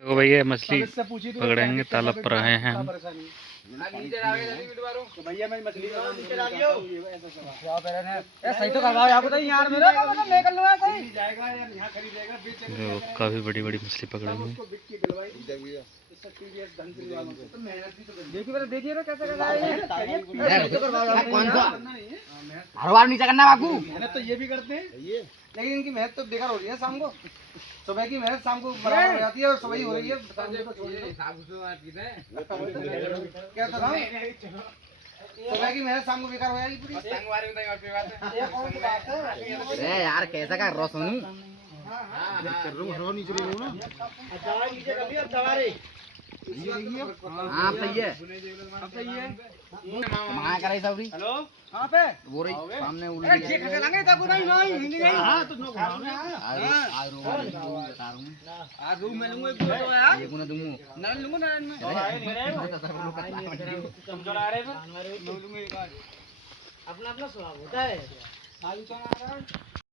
तो भैया मछली पकड़ेंगे, तालाब पर आए हैं हम। तो भैया मैं मछली सही तो करवाओ यार, बताइए यार मेरा मतलब मैं कर लूंगा सही जाएगा यार, यहां खरीदेगा बेचेगा। जो काफी बड़ी बड़ी मछली पकड़ेंगे। देखिए ना कैसे कौन सा हर बार नीचे करना बाबू। मेहनत तो ये भी करते हैं लेकिन इनकी मेहनत तो बेकार हो रही है। शाम को सुबह की मेहनत शाम को बराबर हो जाती है और सुबह ही हो रही है। क्या था सुबह की मेहनत शाम को बेकार हो जाएगी पूरी। अरे यार कैसा का रोशनी नीचे हाँ सही है कमाया करे सबरी। हेलो कहां पे वो रही सामने उड़ ये खसे लगे तब नहीं नहीं हिंदी नहीं। हां तो नो आज रूम बता रहा हूं। आज रूम में लूंगा एक तो यार एक ना दूंगा ना लूंगा ना मैं कमजोर आ रहे हैं लूंगा एक आज अपना अपना स्वभाव होता है। आज तो आ रहा है।